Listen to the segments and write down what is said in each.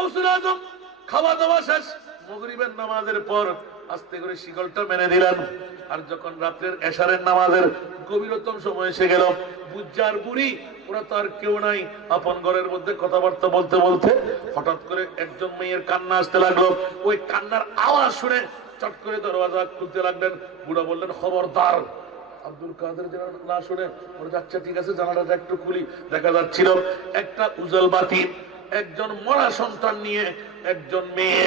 গৌসুল আজম খাওয়া দাওয়া শেষ, মাগরিবের নামাজের পর আস্তে করে শিকলটা মেনে দিলেন। আর যখন রাত্রের এশারের নামাজের গভীরতম সময় এসে গেল, বুজ্জার বুড়ি ওরা তো আর কেউ নাই, আপন ঘরের মধ্যে কথাবার্তা বলতে বলতে হঠাৎ করে একজন মেয়ের কান্না আসতে লাগলো। ওই কান্নার আওয়াজ শুনে চট করে দরওয়াজা খুলতে লাগলেন। বুড়া বললেন, খবরদার। আব্দুল কাদের যেন না শুনে ওরা, আচ্ছা ঠিক আছে জানালাটা একটু খুলি। দেখা যাচ্ছিল একটা উজ্জ্বল বাতি, একজন মরা সন্তান নিয়ে একজন মেয়ে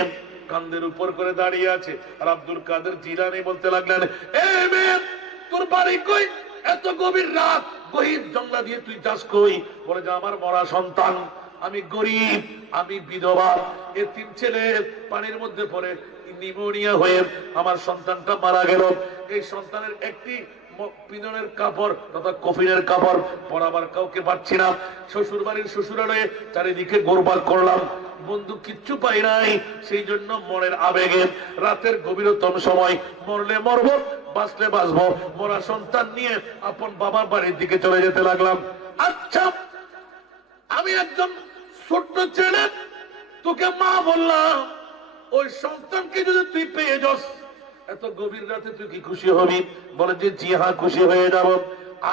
কান্দের উপর করে দাঁড়িয়ে আছে। আর আব্দুল কাদের জিলানী বলতে লাগলেন, এ মেয়ে, তোর বাড়ি কই? এত গভীর রাত, গহীর জঙ্গলা দিয়ে তুই যাস কই? বলে যে আমার মরা সন্তান, আমি গরিব, আমি বিধবা, এতিম ছেলে পানির মধ্যে পড়ে নিউমোনিয়া হয়ে আমার সন্তানটা মারা গেল। এই সন্তানের একটি পিছনের কাপড় তথা কফিনের কাপড় পরাবার কাউকে পাচ্ছি না। শ্বশুর বাড়ির শ্বশুরালয়ে চারিদিকে গোরবাল করলাম, বন্ধু কিচ্ছু পাই নাই। সেই জন্য মনের আবেগে রাতের গভীরতম সময় মরলে মরব, বাঁচলে বাঁচবো, মরা সন্তান নিয়ে আপন বাবার বাড়ির দিকে চলে যেতে লাগলাম। আচ্ছা, আমি একজন ছোট্ট ছেলে, তোকে মা বললাম, ওই সন্তানকে যদি তুই পেয়ে যাস এত গভীর রাতে তুই কি খুশি হবি? বলে যে জি হ্যাঁ, খুশি হয়ে যাব।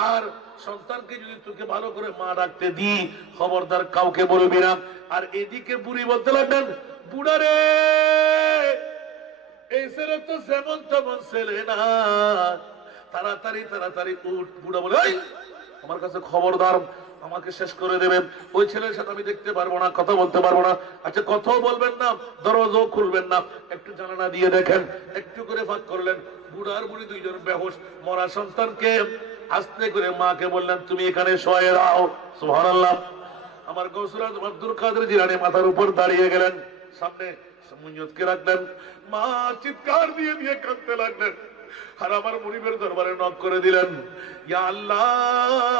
আর সন্তানকে যদি তোকে ভালো করে মা ডাকতে দি, খবরদার কাউকে বলবি না। আর এদিকে বুড়ি বলতে লাগলেন, বুড়া রে, এই ছেলে তো যেমন তেমন ছেলে না, তাড়াতাড়ি তাড়াতাড়ি উঠ। বুড়া বলে, আমার কাছে খবরদার, আমাকে শেষ করে দেবেন, ওই ছেলের সাথে আমি দেখতে পারবো না, কথা বলতে পারবো না। আচ্ছা, কথাও বলবেন না, দরজাও খুলবেন না, একটু জানালা দিয়ে দেখেন। একটু করে ফাঁক করলেন। বুড়া আর বুড়ি দুইজন বেহুশ। মরা সন্তানকে আস্তে করে মাকে বললেন, তুমি এখানে শোয়ে দাও। সুবহানাল্লাহ। আমার গৌসুল আজম আব্দুল কাদের জিলানী মাথার উপর দাঁড়িয়ে গেলেন, সামনে মুনিয়তকে রাখলেন। মা চিৎকার দিয়ে দিয়ে কাঁদতে লাগলেন। আর আমার মুনিবের দরবারে নক করে দিলেন, ইয়া আল্লাহ,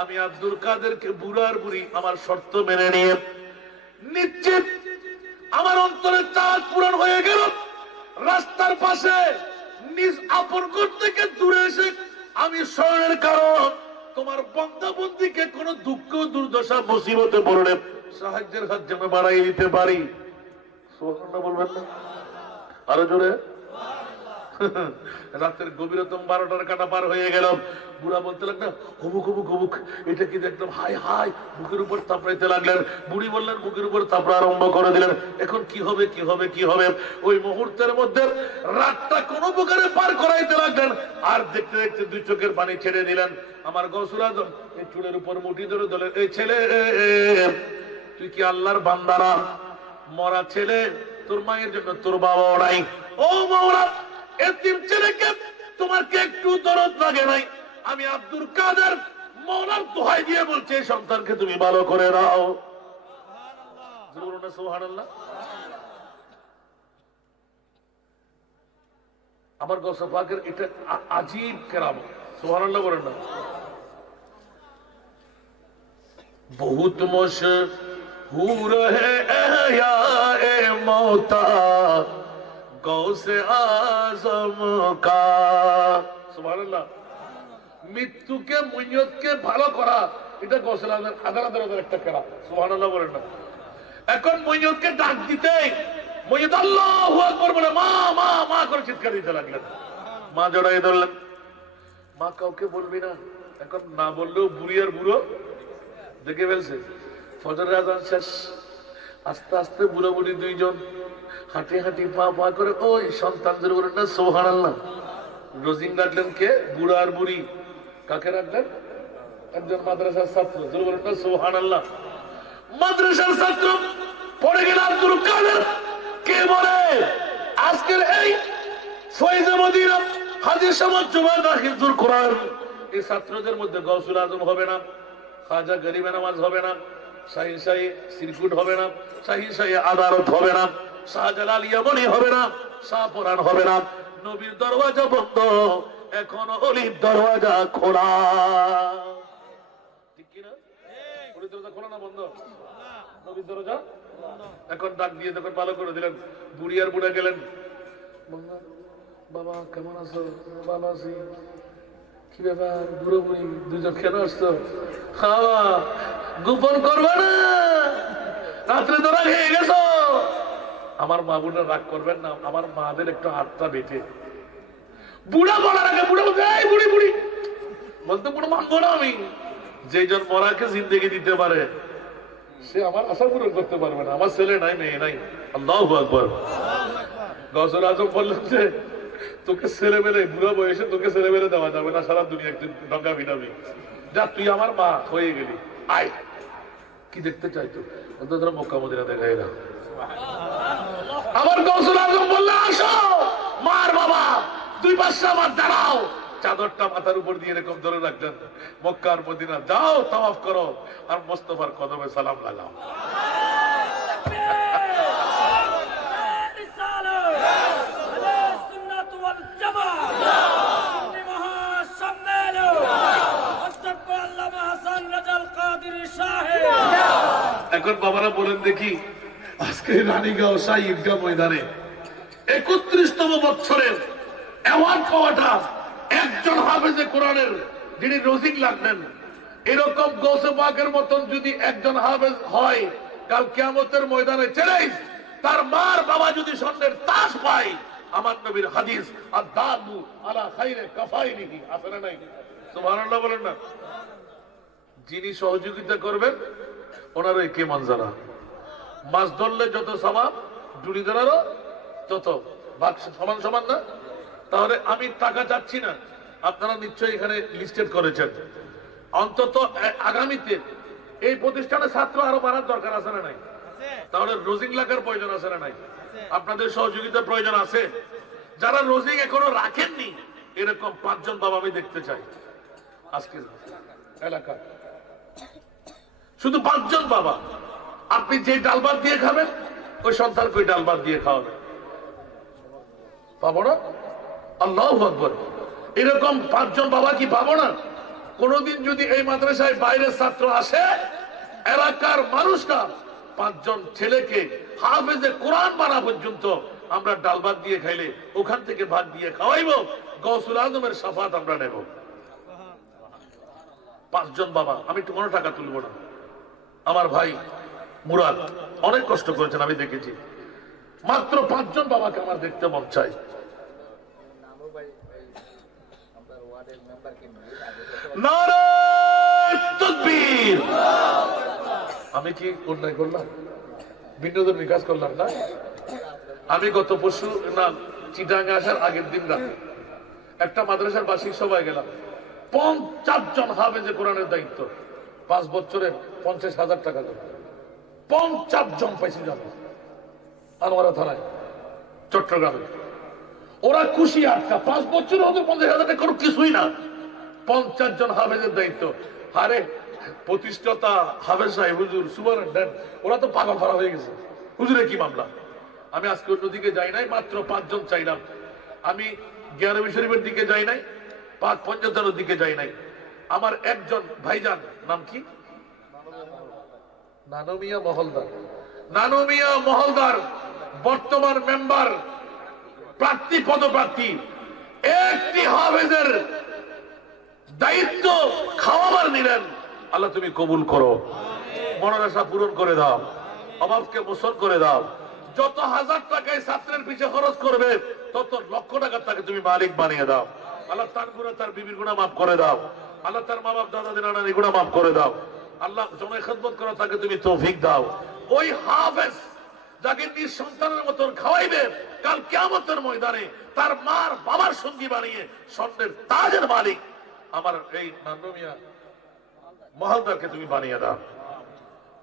আমি আব্দুল কাদেরকে বুড়ার বুড়ি আমার শর্ত মেনে নিয়ে নিশ্চিত আমার অন্তরের চাঁদ পূরণ হয়ে গেল। রাস্তার পাশে নিজ আপন ঘর থেকে দূরে এসে আমি শরণের কারণ তোমার বন্দাবন্দিকে কোন দুঃখ দুর্দশা মুসিবতে পড়লে সাহায্যের হাত যেন বাড়াই দিতে পারি। সুবহানাল্লাহ বলবেন না? আরো জোরে। রাতের গভীরতম 12টার কাটা পার হয়ে গেল। বুড়া বলতে লাগলেন, হুবুক হুবুক হুবুক, এটা কি দেখলাম, হাই হাই, বুকের উপর তাপড়াইতে লাগলেন। বুড়ি বললেন, বুকের উপর তাপড়া আরম্ভ করে দিলেন। এখন কি হবে, কি হবে, কি হবে? ওই মুহূর্তের মধ্যে রাতটা কোন প্রকারে পার করাইতে লাগলেন। আর দেখতে দেখতে দুই চোখের পানি ছেড়ে দিলেন। আমার গৌসুল আজম এই চুলের উপর মুঠি ধরে ধরলেন, এই ছেলে, তুই কি আল্লাহর বান্দা না? মরা ছেলে, তোর মায়ের জন্য তোর বাবাও নাই। ও মাওলা, এতিম ছেলেকে তোমার কি একটু দরদ লাগে নাই? আমি আব্দুল কাদের মওলার দোহাই দিয়ে বলছি, এই সন্তানকে তুমি ভালো করে দাও। সুবহানাল্লাহ। আমার গৌসে পাকের এটা আজীব কেরামত। সুবহানাল্লাহ বলেন না? বহুত মশহুর হ্যায় মওতা গৌসে আজম কা। সুবহানাল্লাহ। মৃত্যুকে মুনিয়তকে ভালো করা, এটা গৌসে আদালতের একটা কেরামত। সুবহানাল্লাহ বলেন না? এখন মুনিয়তকে ডাক দিতে মুনিয়ত আল্লাহু আকবার বলে মা মা মা করে চিৎকার দিতে লাগলেন। মা জড়াই ধরলেন। মা কাউকে বলবি না। এখন না বললেও বুড়ি আর বুড়ো দেখে ফেলছে। ফজরের আযান শেষ। আস্তে আস্তে বুড়ো বুড়ি দুইজন হাঁটি হাঁটি পা পা করে ওই সন্তান জোরে বলেন না সুবহানাল্লাহ। রোজিং রাখলেন কে? বুড়া আর বুড়ি। কাকে রাখলেন? একজন মাদ্রাসার ছাত্র। জোরে বলেন না সুবহানাল্লাহ। মাদ্রাসার ছাত্র পড়ে গেল আব্দুল কাদের। কে বলে আজকের এই ফয়জে মদিনা হাজী সমাজ জুমার দাখিলুল কোরআন এই ছাত্রদের মধ্যে গৌসুল আজম হবে না, খাজা গরিবে নামাজ হবে না, শাহিন শাহী সিরকুট হবে না, শাহিন শাহী আদালত হবে না, শাহজালাল ইয়ামানি হবে না, শাহপুরান হবে না। নবীর দরওয়াজা বন্ধ, এখনো অলির দরওয়াজা খোলা। ঠিক কিনা? অলির দরজা খোলা না বন্ধ? নবীর দরজা এখন ডাক দিয়ে তখন ভালো করে দিলেন। বুড়ি আর বুড়া গেলেন। বাবা কেমন আছো? ভালো আছি। কি ব্যাপার বুড়ো বুড়ি দুজন কেন আসছো? খাওয়া গোপন করবে না, রাত্রে ধরা খেয়ে গেছো। আমার মা বোনের রাগ করবেন না, আমার মাদের একটু হাতটা বেটে বুড়া বলার আগে বুড়া বলতে এই বুড়ি বুড়ি বলতে বুড়ো মানবো না আমি। যেজন মরাকে জিন্দেগি দিতে পারে সে আমার আশা পূরণ করতে পারবে না। আমার ছেলে নাই মেয়ে নাই। আল্লাহু আকবার। গৌসুল আজম বললেন যে তোকে ছেলে মেলে বুড়া বয়সে তোকে ছেলে মেলে দেওয়া যাবে না, সারা দুনিয়া একদিন ডঙ্গা ভিনাবি, যা তুই আমার মা হয়ে গেলি, আয়। কি দেখতে চাইতো অন্তত মক্কা মদিনা দেখাই না। আমার গৌসুল আজম বললে আসো মার বাবা, দুই পাশে আমার দাঁড়াও। চাদরটা মাথার উপর দিয়ে এরকম ধরে রাখলেন। মক্কা আর মদিনা যাও, তাওয়াফ করো, আর মোস্তফার কদমে সালাম লাগাও। এখন বাবারা বলেন দেখি, আজকে রানীগাঁও শাহী ঈদগাহ ময়দানে ৩১তম বছরের অ্যাওয়ার্ড পাওয়াটা একজন হাফেজে কোরআনের যিনি রোজিক লাগলেন, এরকম গৌসে পাকের মতন যদি একজন হাফেজ হয়, কাল কিয়ামতের ময়দানে চ্যালেঞ্জ, তার মার বাবা যদি স্বর্ণের তাজ পায়, আমার নবীর হাদিস আদ-দালু আলা খাইরে কাফাইনিহি, আছে না নাই? সুবহানাল্লাহ বলেন না। যিনি সহযোগিতা করবেন ওনার কে মঞ্জারা, মাছ ধরলে যত সওয়াব, ডুরি ধরারও তত ভাগ, সমান সমান না? তাহলে আমি টাকা চাচ্ছি না, আপনারা নিশ্চয়ই এখানে লিস্টেড করেছেন। অন্তত আগামীতে এই প্রতিষ্ঠানে ছাত্র আরো বাড়ার দরকার আছে না নাই? তাহলে রোজিং লাগার প্রয়োজন আছে না নাই? আপনাদের সহযোগিতার প্রয়োজন আছে। যারা রোজিং এখনো রাখেননি এরকম 5 জন বাবা আমি দেখতে চাই আজকে এলাকা, শুধু 5 জন বাবা। আপনি যে ডাল ভাত দিয়ে খাবেন ওই সন্তানকে ওই ডাল ভাত দিয়ে খাওয়াবেন, পাবো না? আল্লাহু আকবার। এরকম 5 জন বাবা কি পাবো না? কোনদিন যদি এই মাদ্রাসায় বাইরের ছাত্র আসে, এলাকার মানুষরা 5 জন ছেলেকে হাফেজে কোরআন বানা পর্যন্ত আমরা ডাল ভাত দিয়ে খাইলে ওখান থেকে ভাত দিয়ে খাওয়াইব, গৌসুল আজমের শাফাত আমরা নেব। 5 জন বাবা, আমি একটু কোনো টাকা তুলবো না। আমার ভাই মুরাদ অনেক কষ্ট করেছেন, আমি দেখেছি। মাত্র 5 জন বাবাকে আমার দেখতে মন চাই। নারায়ে তাকবীর। আমি কি অন্যায় করলাম? বিনোদন বিকাশ করলাম না? আমি গত পরশু না চিটাঙ্গে আসার আগের দিন রাতে একটা মাদ্রাসার বার্ষিক সভায় গেলাম। 50 জন হাফেজে কোরআনের দায়িত্ব, 5 বছরে 50,000 টাকা দেবে। 50 জন পাইছি জানো আনোয়ারা থানায় চট্টগ্রামে। ওরা খুশি আটকা, 5 বছরে ওদের 50,000 টাকা কোনো কিছুই না। 50 জন হাফেজের দায়িত্ব। আরে প্রতিষ্ঠাতা হাফেজ সাহেব হুজুর সুবহানাল্লাহ, ওরা তো পাগল ফারা হয়ে গেছে। হুজুরে কি মামলা? আমি আজকে অন্যদিকে যাই নাই, মাত্র 5 জন চাইলাম। আমি গিয়ারবি শরীফের দিকে যাই নাই, পাক পঞ্চতার দিকে যাই নাই। আমার একজন ভাইজান, নাম কি? নানমিয়া মহলদার। নানমিয়া মহলদার বর্তমান মেম্বার, প্রার্থী পদপ্রার্থী। একটি হাফেজের দায়িত্ব খাওয়াবার নিলেন। আল্লাহ তুমি কবুল করো, মনের আশা পূরণ করে দাও, অভাবকে মোচন করে দাও। যত হাজার টাকায় ছাত্রের পিছে খরচ করবে তত লক্ষ টাকা তাকে তুমি মালিক বানিয়ে দাও। আল্লাহ তার গুণা, তার বিবির গুণা মাফ করে দাও। আল্লাহ তার মা বাপ দাদা নানার গুণা মাফ করে দাও। আল্লাহ জনের খেদমত করা তাকে তুমি তৌফিক দাও। ওই হাফেজ যাকে নিজ সন্তানের মতন খাওয়াইবে, কাল কিয়ামতের ময়দানে তার মার বাবার সঙ্গী বানিয়ে স্বর্ণের তাজের মালিক আমার এই নানমিয়া মহলদারকে তুমি বানিয়ে দাও।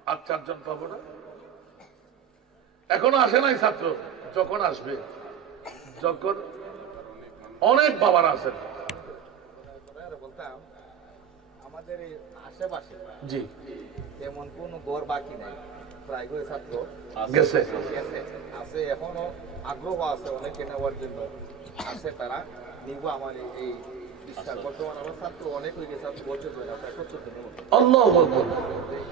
আর 4 জন পাবো না? এখনো আসে নাই ছাত্র, যখন আসবে, যখন অনেক বাবার আছেন আমাদের আশেপাশে জি তেমন কোন ঘর বাকি নাই, প্রায় ছাত্র গেছে আছে, এখনো আগ্রহ আছে অনেকে নেওয়ার জন্য আছে, তারা নিব। আমার এই বিশ্বাস বর্তমান আমার ছাত্র অনেক হয়ে গেছে, বছর ধরে প্রায় 70 জনের মতো। আল্লাহু আকবার।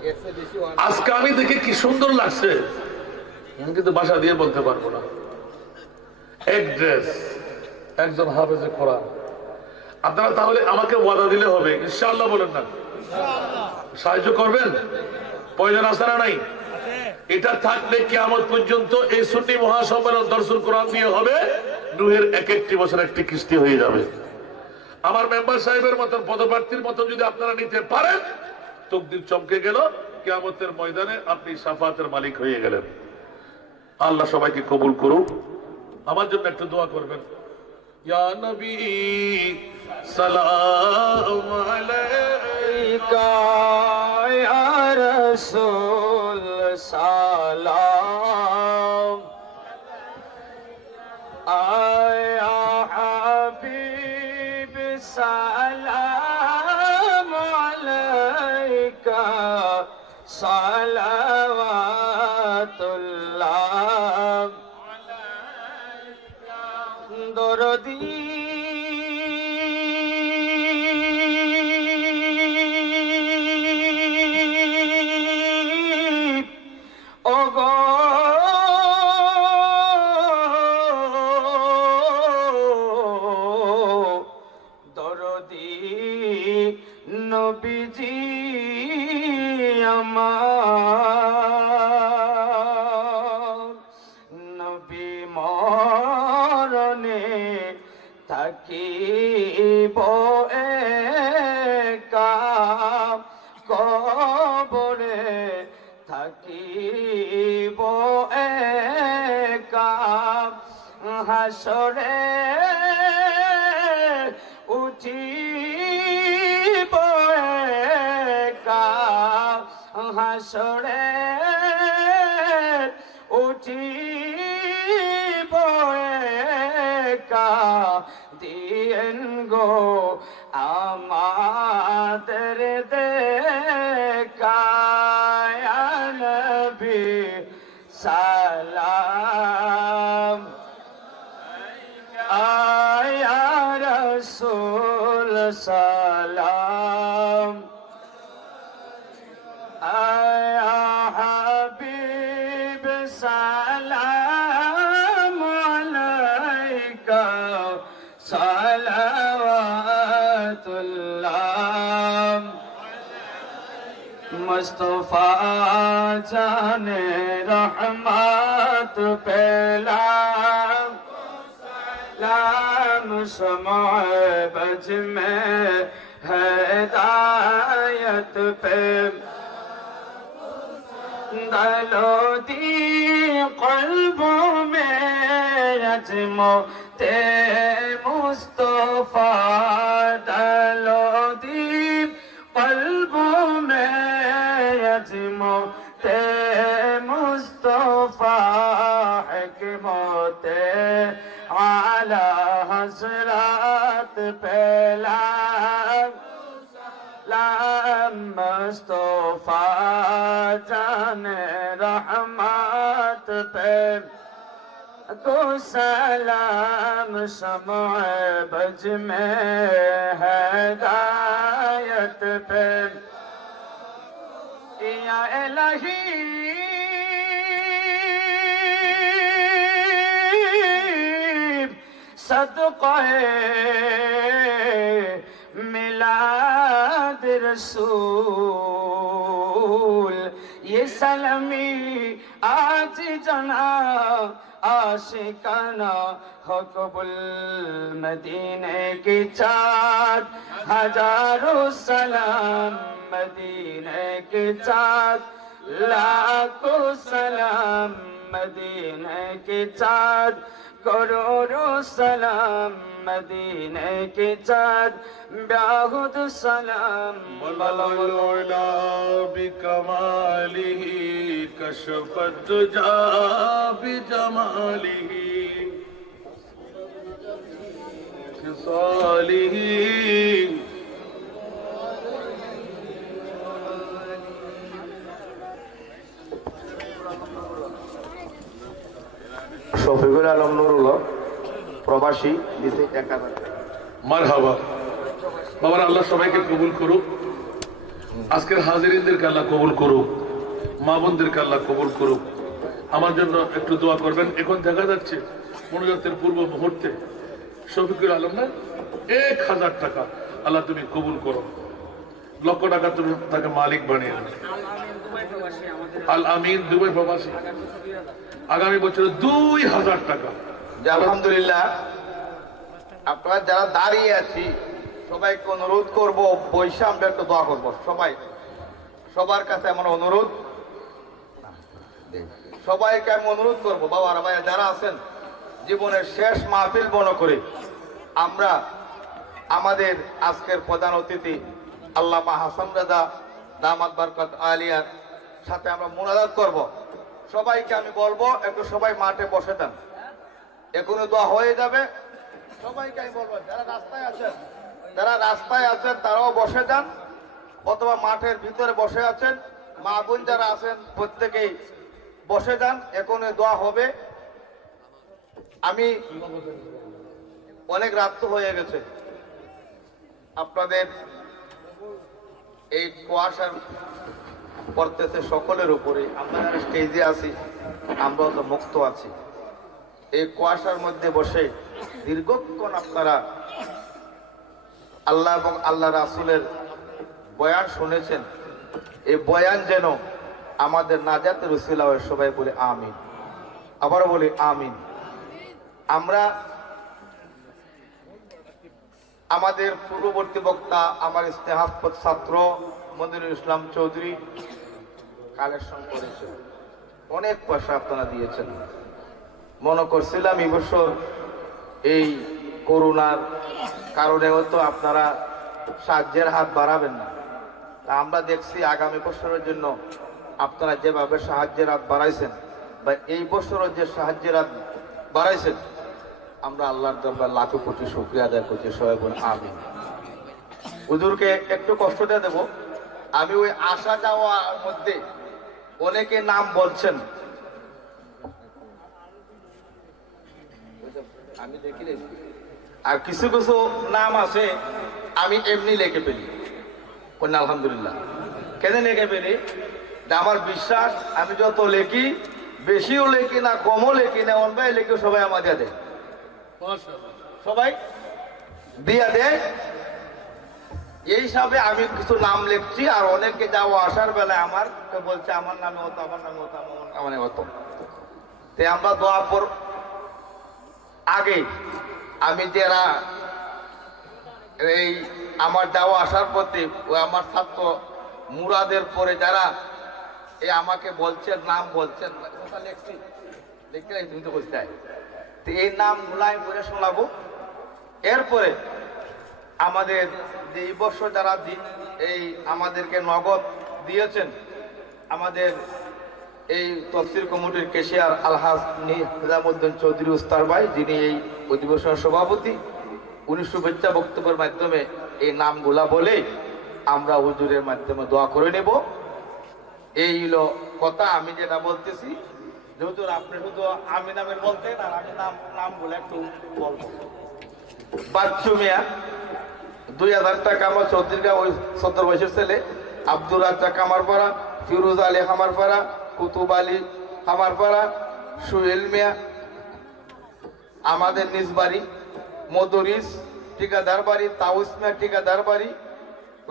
এর চেয়ে বেশি আজকে আমি দেখে কি সুন্দর লাগছে, কিন্তু ভাষা দিয়ে বলতে পারবো না। এক ড্রেস, একজন হাফেজে কোরআন। আপনারা তাহলে আমাকে ওয়াদা দিলে হবে, ইনশাআল্লাহ বলেন না? সাহায্য করবেন? প্রয়োজন আছে না নাই? এটা থাকলে কিয়ামত পর্যন্ত এই সুন্নি মহাসম্মেলন দর্শন কোরআন দিয়ে হবে, নূহের এক একটি বছর একটি কিস্তি হয়ে যাবে। আমার মেম্বার সাহেবের মতন পদপ্রার্থীর মতন যদি আপনারা নিতে পারেন, তকদির চমকে গেল, কিয়ামতের ময়দানে আপনি শাফাতের মালিক হয়ে গেলেন। আল্লাহ সবাইকে কবুল করুক। আমার জন্য একটু দোয়া করবেন। ইয়া নবী সালাম আলাইকা, ইয়া রাসূল সালাম, ইয়া হাবিব সালাম আলাইকা, সালাওয়াতুল্লাহ দরদি ওগো দরদি নবীজি আমার, নবী মরণে থাকিব একা, কবরে থাকিব একা, হাসরে উঠিব একা, হাসরে উঠিব একা, দিয়েন গো আমাদের দেখা, ইয়া নবী সালাম, ইয়া রাসূল সালাম, ইয়া হাবিব সালাম আলাইকা, সালাওয়াতুল্লাহ মুস্তাফা জানে রহমত পেলাম, लाम शमाए बज में हिदायत पे दलो दी कल्बों में अजमो ते मुस्तफा, दलो दी कल्बों में अजमो ते मुस्तफा, हिकमत आला हज़रत पहला लाम मुस्तफा जाने रहमत पे को सलाम, शमाए बज में हिदायत पे, या इलाही सदक़े मिलाद रसूल, ये सलामी आज जना आशिकाना हो कबूल, मदीने की चाँद हजारों सलाम, मदीने की चाँद लाखों सलाम, मदीने की चाँद करोड़ों सलाम, मदीने की चाँद बेहुद सलाम, बलौला बिकमालिही कशफत दुजा बिजमालिही खिसालिही শফিকুল আলম নুরুল্লাহ প্রবাসী দিছে 1000 মারহাবা। বাবার আল্লাহ সবাইকে কবুল করুক। আজকের হাজিরিনদেরকে আল্লাহ কবুল করুক, মা বোনদেরকে আল্লাহ কবুল করুক। আমার জন্য একটু দোয়া করবেন। এখন দেখা যাচ্ছে মনোজাতের পূর্ব মুহূর্তে শফিকুল আলম না 1000 টাকা আল্লাহ তুমি কবুল করো, লক্ষ টাকা তুমি তাকে মালিক বানিয়ে আল আমিন দুবাই প্রবাসী আগামী বছর 2000 টাকা। যে আলহামদুলিল্লাহ, আপনারা যারা দাঁড়িয়ে আছি সবাইকে অনুরোধ করব, বৈশা আমরা একটু দোয়া করবো সবাই। সবার কাছে আমার অনুরোধ, সবাইকে আমি অনুরোধ করবো, বাবারা ভাইয়া যারা আছেন, জীবনের শেষ মাহফিল মনে করে আমরা আমাদের আজকের প্রধান অতিথি আল্লামা হাসান রাজা দামাত বরকত আলিয়ার সাথে আমরা মুনাজাত করব। সবাইকে আমি বলবো একটু সবাই মাঠে বসে যান, এখনো দোয়া হয়ে যাবে। সবাইকে আমি বলবো যারা রাস্তায় আছেন তারাও বসে যান, অথবা মাঠের ভিতরে বসে আছেন, মা বোন যারা আছেন প্রত্যেকেই বসে যান, এখনো দোয়া হবে। আমি অনেক রাত তো হয়ে গেছে, আপনাদের এই কুয়াশার পড়তেছে সকলের উপরে, আমরা যারা স্টেজে আছি আমরাও তো মুক্ত আছি। এই কুয়াশার মধ্যে বসে দীর্ঘক্ষণ আপনারা আল্লাহ এবং আল্লাহ রাসূলের বয়ান শুনেছেন। এই বয়ান যেন আমাদের নাজাতের উসিলা হয়, সবাই বলে আমিন। আবারও বলি আমিন। আমরা আমাদের পূর্ববর্তী বক্তা আমার স্নেহাস্পদ ছাত্র মনিরুল ইসলাম চৌধুরী কালেকশন করেছেন, অনেক পয়সা আপনারা দিয়েছেন। মনে করছিলাম এই বছর এই করোনার কারণে হয়তো আপনারা সাহায্যের হাত বাড়াবেন না, তা আমরা দেখছি আগামী বছরের জন্য আপনারা যেভাবে সাহায্যের হাত বাড়াইছেন বা এই বছরও যে সাহায্যের হাত বাড়াইছেন, আমরা আল্লাহর দরবার লাখো কোটি শুকরিয়া আদায় করছি, সবাই বলে আমিন। হুজুরকে একটু কষ্টটা দেব, আমি ওই আসা যাওয়ার মধ্যে অনেকে নাম বলছেন, আমি দেখি আর কিছু কিছু নাম আছে আমি এমনি লিখে ফেলি। আলহামদুলিল্লাহ কেন লিখে ফেলি? আমার বিশ্বাস আমি যত লেখি, বেশিও লেখি না কমও লেখি না, অনবাই লেখে সবাই আমাদের দেয়, সবাই দিয়া দেয়। এই হিসাবে আমি কিছু নাম লিখছি, আর অনেকে যাওয়া আসার বেলায় আমার বলছে আমার নামে হতো, আমার নামে হতো, আমার নামে হতো। তাই আমরা দোয়া পর আগে আমি যারা এই আমার যাওয়া আসার পথে ওই আমার ছাত্র মুরাদের পরে যারা এই আমাকে বলছেন, নাম বলছেন, তুমি তো বুঝতে, এই নাম গুলাই করে শোনাবো। এরপরে আমাদের যে এই বছর যারা এই আমাদেরকে নগদ দিয়েছেন, আমাদের এই তফসির কমিটির কেশিয়ার আলহাজ নিজামুদ্দিন চৌধুরী উস্তার ভাই, যিনি এই অধিবেশনের সভাপতি, উনি শুভেচ্ছা বক্তব্যের মাধ্যমে এই নামগুলা বলে আমরা হুজুরের মাধ্যমে দোয়া করে নেব। এই হলো কথা। আমি যেটা বলতেছি, হুজুর আপনি শুধু আমি নামের বলতেন আর আমি নামগুলো একটু বলবো। বাচ্চু মিয়া 2000 টাকা আমার চৌধুরীগাঁও, ওই 17 বয়সের ছেলে। আব্দুর রাজ্জাক কামারপাড়া, ফিরোজ আলী খামারপাড়া, কুতুব আলী খামারপাড়া, সুহেল মিয়া আমাদের নিজ বাড়ি, মদরিস ঠিকাদার বাড়ি, তাউস মিয়া ঠিকাদার বাড়ি,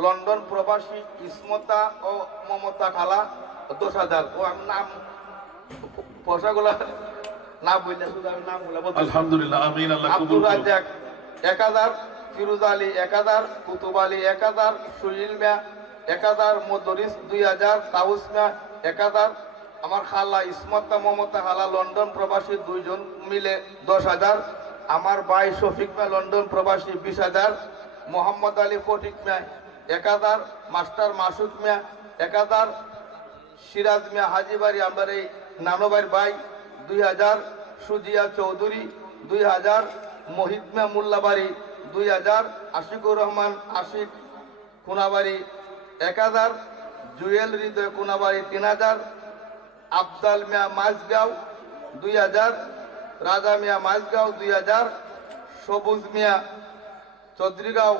লন্ডন প্রবাসী ইসমতা ও মমতা খালা 10,000। ও আমি নাম পয়সাগুলা না বললে শুধু আমি নামগুলা বলতে, আলহামদুলিল্লাহ আমিন। আল্লাহ কবুল আব্দুর করুন। রাজ্জাক 1000, ফিরোজ আলী 1000, কুতুব আলী 1000, সুহিল মিয়া 1000, মদরিস 2000, তাউস মিয়া 1000, আমার খালা ইসমতা মমতা খালা লন্ডন প্রবাসী 2 জন মিলে 10,000, আমার ভাই শফিক মিয়া লন্ডন প্রবাসী 20,000, মোহাম্মদ আলী ফটিক মিয়া 1000, মাস্টার মাসুদ মিয়া 1000, সিরাজ মিয়া হাজিবাড়ি আমার এই নানোবাড়ির ভাই 2000, সুজিয়া চৌধুরী 2000, মোহিত মিয়া মোল্লাবাড়ি 2000, আশিকুর রহমান আশিক কোনাবাড়ি 1000, জুয়েল হৃদয় কোনাবাড়ি 3000, আফজাল মিয়া মাঝগাঁও 2000, রাজা মিয়া মাঝগাঁও 2000, সবুজ মিয়া চৌধুরীগাঁও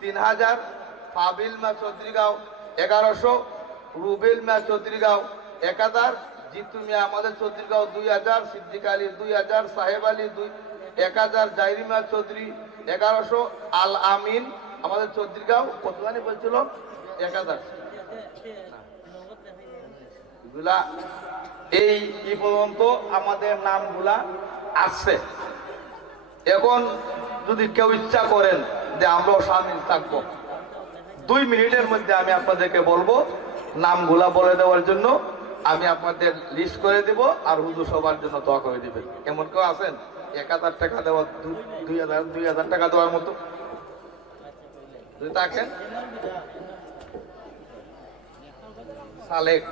3000, ফাবিল মিয়া চৌধুরীগাঁও 1100, রুবেল মিয়া চৌধুরীগাঁও 1000, জিতু মিয়া আমাদের চৌধুরীগাঁও 2000, সিদ্দিক আলী 2000, সাহেব আলী 1000, জাইরি মিয়া চৌধুরী 1100, আল আমিন আমাদের চৌধুরীগাঁও কত জানি বলছিল 1000। এগুলা এই পর্যন্ত আমাদের নামগুলা আসছে। এখন যদি কেউ ইচ্ছা করেন যে আমরাও সামিল থাকবো, 2 মিনিটের মধ্যে আমি আপনাদেরকে বলবো নামগুলা বলে দেওয়ার জন্য। আমি আপনাদের লিস্ট করে দিব, আর হুজুর সবার জন্য দোয়া করে দিবেন। এমন কেউ আছেন 1000 টাকা দেওয়া, 2000 টাকা দেওয়ার মতো? যদি থাকেন সালেক